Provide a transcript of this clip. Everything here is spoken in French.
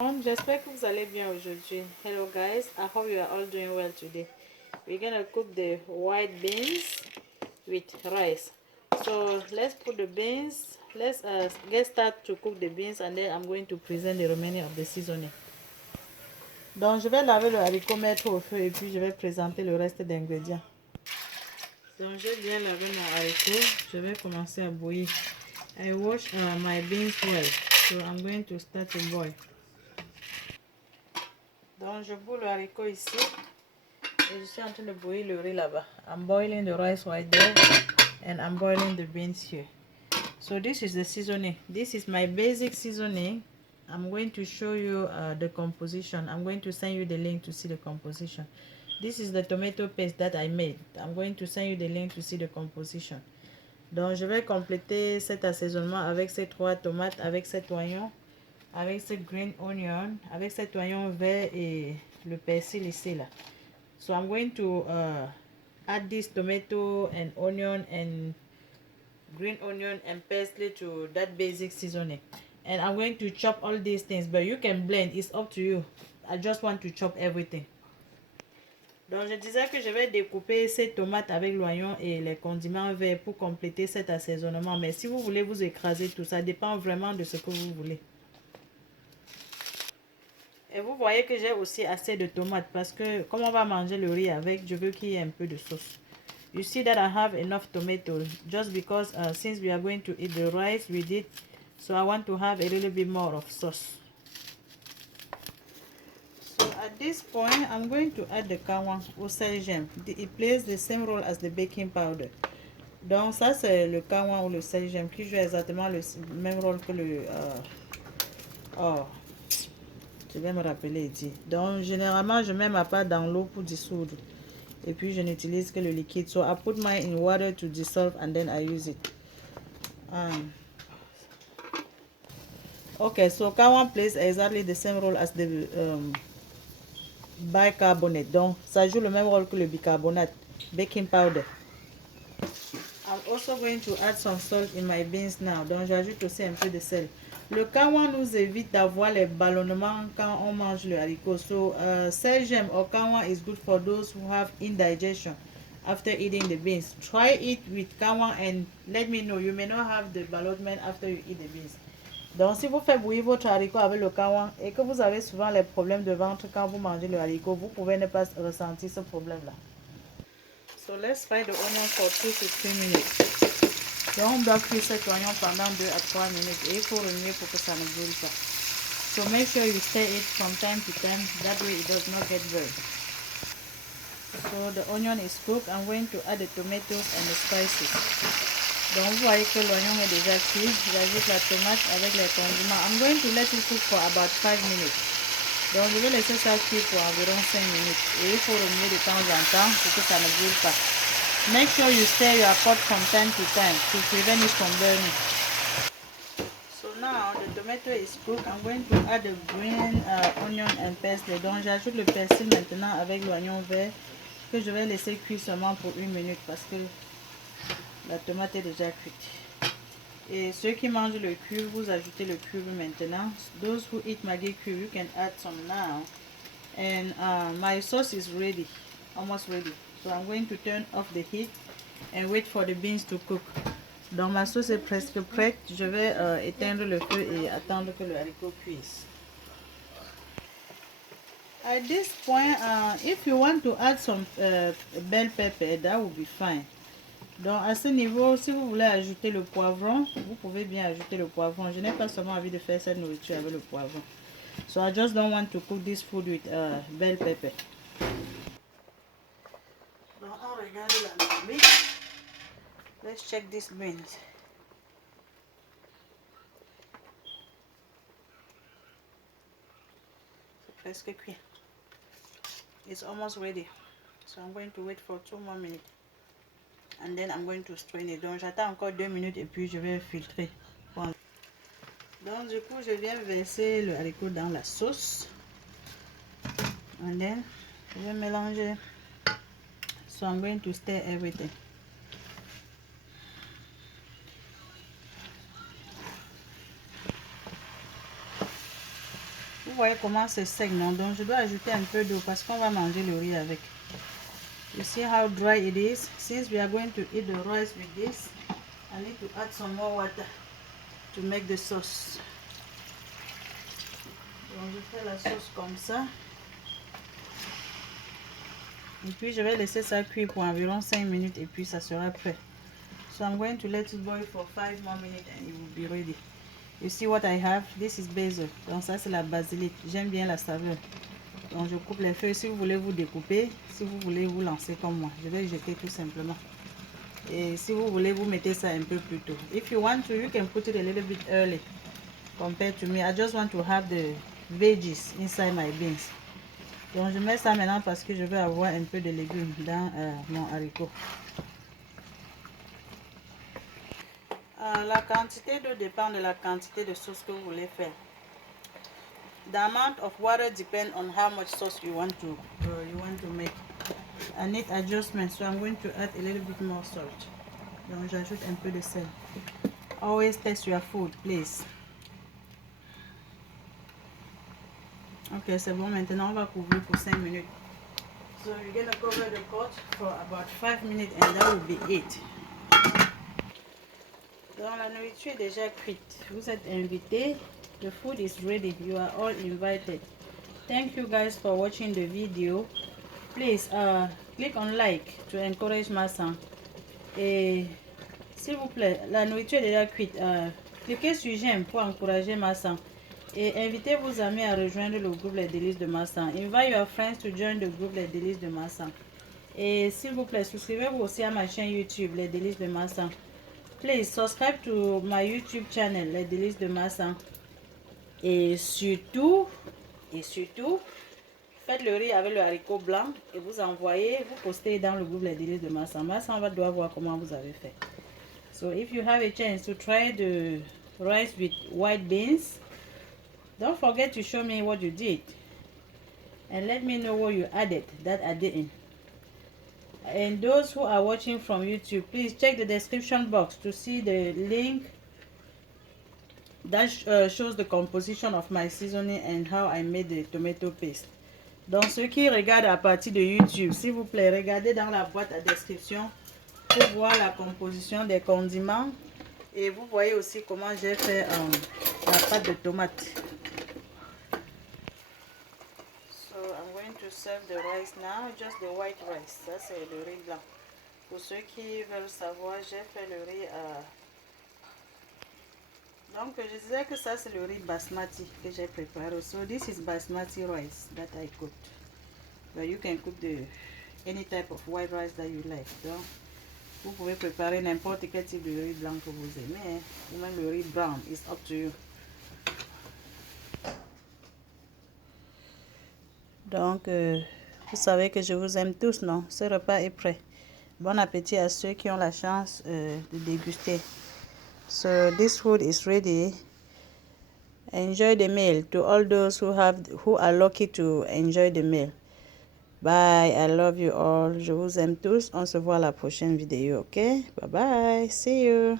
J'espère que vous allez bien aujourd'hui. Hello guys, I hope you are all doing well today. We're gonna cook the white beans with rice. So let's put the beans. Let's get started to cook the beans, and then I'm going to present the remaining of the seasoning. Donc je vais laver le haricot, mettre au feu et puis je vais présenter le reste d'ingrédients. Donc j'ai bien lavé mon haricot. Je vais commencer à bouillir. I wash my beans well, so I'm going to start to boil. Donc je boule le haricot ici et je suis en train de bouillir le riz là-bas. I'm boiling the rice right there and I'm boiling the beans here. So this is the seasoning. This is my basic seasoning. I'm going to show you the composition. I'm going to send you the link to see the composition. This is the tomato paste that I made. I'm going to send you the link to see the composition. Donc je vais compléter cet assaisonnement avec ces 3 tomates, avec cet oignon, avec ce green onion, avec cet oignon vert et le persil ici là. So I'm going to add this tomato and onion and green onion and parsley to that basic seasoning, and I'm going to chop all these things, but you can blend, it's up to you. I just want to chop everything. Donc je disais que je vais découper ces tomates avec l'oignon et les condiments verts pour compléter cet assaisonnement, mais si vous voulez vous écraser tout ça, dépend vraiment de ce que vous voulez. Et vous voyez que j'ai aussi assez de tomates parce que comme on va manger le riz avec, je veux qu'il y ait un peu de sauce. You see that I have enough tomatoes just because since we are going to eat the rice with it, so I want to have a little bit more of sauce. So at this point, I'm going to add the kawan au sel gemme. It plays the same role as the baking powder. Donc ça c'est le kawan ou le sel gemme qui joue exactement le même rôle que le... oh, je vais me rappeler dit. Donc généralement je mets ma pâte dans l'eau pour dissoudre. Et puis je n'utilise que le liquide. So I put mine in water to dissolve and then I use it. Okay, so kawan plays exactly the same role as the bicarbonate. Donc ça joue le même rôle que le bicarbonate, baking powder. I'm also going to add some salt in my beans now. Donc j'ajoute aussi un peu de sel. Le kawan nous évite d'avoir les ballonnements quand on mange le haricot. So sel gemme or kawan is good for those who have indigestion after eating the beans. Try it with kawan and let me know. You may not have the ballonnement after you eat the beans. Donc si vous faites bouillir votre haricot avec le kawan et que vous avez souvent les problèmes de ventre quand vous mangez le haricot, vous pouvez ne pas ressentir ce problème-là. So let's fry the onion for 2 to 3 minutes. Donc on doit cuire cet oignon pendant 2 à 3 minutes et il faut remuer pour que ça ne brûle pas. So make sure you stir it from time to time, that way it does not get burned. So the onion is cooked. I'm going to add the tomatoes and the spices. Donc vous voyez que l'oignon est déjà cuit. J'ajoute la tomate avec les condiments. I'm going to let it cook for about 5 minutes. Donc je vais laisser ça cuire pour environ 5 minutes. Et il faut remuer de temps en temps pour que ça ne brûle pas. Make sure you stir your pot from time to time to prevent it from burning. So now the tomato is cooked. I'm going to add the green onion and parsley. Donc j'ajoute le persil maintenant avec l'oignon vert que je vais laisser cuire seulement pour 1 minute parce que la tomate est déjà cuite. Et ceux qui mangent le cube, vous ajoutez le cube maintenant. Those who eat Maggi cube, you can add some now. And my sauce is ready, almost ready. So I'm going to turn off the heat and wait for the beans to cook. Donc ma sauce est presque prête. Je vais éteindre le feu et attendre que le haricot cuise. At this point, if you want to add some bell pepper, that would be fine. Donc à ce niveau, si vous voulez ajouter le poivron, vous pouvez bien ajouter le poivron. Je n'ai pas seulement envie de faire cette nourriture avec le poivron. So I just don't want to cook this food with bell pepper. Donc on regarde la dynamique. Let's check these beans. C'est presque cuit. It's almost ready. So I'm going to wait for 2 more minutes. And then I'm going to strain it. Donc j'attends encore 2 minutes et puis je vais filtrer. Bon. Donc du coup je viens verser le haricot dans la sauce. And then je vais mélanger. So I'm going to stir everything. Vous voyez comment c'est sec, non? Donc je dois ajouter un peu d'eau parce qu'on va manger le riz avec. You see how dry it is? Since we are going to eat the rice with this, I need to add some more water to make the sauce. Donc je fais la sauce comme ça. Et puis je vais laisser ça cuire pour environ 5 minutes et puis ça sera prêt. So I'm going to let it boil for 5 more minutes and it will be ready. You see what I have? This is basil. Donc ça c'est la basilic. J'aime bien la saveur. Donc je coupe les feuilles. Si vous voulez vous découper, si vous voulez vous lancer comme moi, je vais jeter tout simplement. Et si vous voulez vous mettez ça un peu plus tôt. If you want to, you can put it a little bit early compared to me. I just want to have the veggies inside my beans. Donc je mets ça maintenant parce que je veux avoir un peu de légumes dans mon haricot. La quantité d'eau dépend de la quantité de sauce que vous voulez faire. The amount of water depends on how much sauce you want to make. I need adjustment, so I'm going to add a little bit more salt. Donc j'ajoute un peu de sel. Always taste your food, please. Ok, c'est bon. Maintenant on va couvrir pour 5 minutes. So you're gonna cover the pot for about 5 minutes and that will be it. Donc la nourriture est déjà cuite. Vous êtes invités. The food is ready. You are all invited. Thank you guys for watching the video. Please click on like to encourage Massan. Et s'il vous plaît, la nourriture est déjà cuite. Cliquez sur j'aime pour encourager Massan. Et invitez vos amis à rejoindre le groupe Les Délices de Massan. Invite your friends to join the group Les Délices de Massan. Et s'il vous plaît, souscrivez-vous aussi à ma chaîne YouTube Les Délices de Massan. Please subscribe to my YouTube channel Les Délices de Massan. Et surtout, faites le riz avec le haricot blanc et vous envoyez, vous postez dans le groupe Les Délices de Massan. Massan doit voir comment vous avez fait. So if you have a chance to try the rice with white beans, don't forget to show me what you did. And let me know what you added that I didn't. And those who are watching from YouTube, please check the description box to see the link that shows the composition of my seasoning and how I made the tomato paste. Donc ceux qui regardent à partir de YouTube, s'il vous plaît, regardez dans la boîte à description pour voir la composition des condiments. Et vous voyez aussi comment j'ai fait la pâte de tomate. So I'm going to serve the rice now, just the white rice. Ça c'est le riz blanc. Pour ceux qui veulent savoir, j'ai fait le riz donc je disais que ça c'est le riz basmati que j'ai préparé. So this is basmati rice that I cooked. But you can cook any type of white rice that you like. Donc vous pouvez préparer n'importe quel type de riz blanc que vous aimez, hein? Ou même le riz brown, it's up to you. Donc vous savez que je vous aime tous, non? Ce repas est prêt. Bon appétit à ceux qui ont la chance de déguster. So this food is ready. Enjoy the meal to all those who are lucky to enjoy the meal. Bye, I love you all. Je vous aime tous. On se voit à la prochaine vidéo, ok? Bye bye. See you.